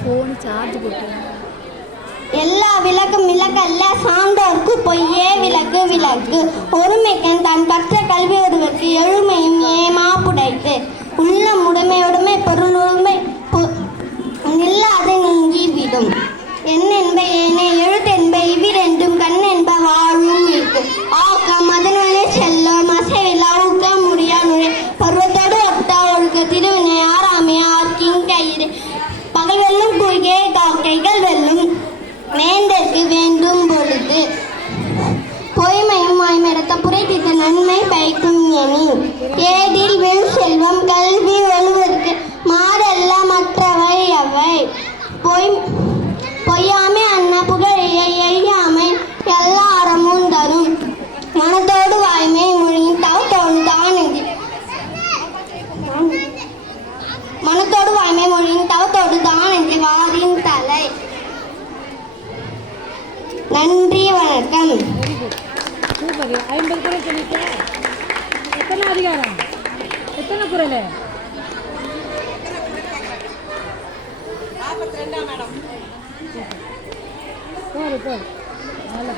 Phone charge போட்டு எல்லா விளக்கும் விளக்கல்ல சான்றோர்க்கு பொய்யே விளக்கு விளக்கு ஒருமைக்கன் தான் கற்ற கல்வி ஒருவருக்கு எழுமையும் ஏமா புடைத்து உள்ள முடைமையுடைமை பொருளுடைமை நில்லாது நீங்கிவிடும் எண்ணென்ப ஏனே எழுத்தென்ப இவ்விரண்டும் கண்ணென்ப வாழும் இருக்கு ஆக்கம் அதன்வனே செல்லும் அசைவில்லா ஊக்க முடியா நுழை பருவத்தோடு ஒட்டா ஒழுக்க திருவினை ஆறாமே ஆர்க்கிங் கயிறு பகல் வெல்லும் குறுகே காக்கைகள் வெல்லும் வேந்தற்கு வேண்டும் பொழுது பொய்மையும் வாய்மையடத்த புரைத்திட்ட நன்மை பயக்கும் எனி ஏதில் வெல் செல்வம் கல்வி ஒழுவதற்கு மாறல்ல மற்றவை அவை பொய்யாமை அன்ன புகழைய எய்யாமை எல்லாரமும் தரும் மனத்தோடு வாய்மை மொழியின் தவத்தோடு தானது மனத்தோடு வாய்மை மொழியின் தவத்தோடு தானது வாரின் தலை. நன்றி, வணக்கம். சூப்பர். 50 குரல் சொல்லிட்டேன். எத்தனை அதிகாரம், எத்தனை குரல்? 42 மேடம். போடு நல்ல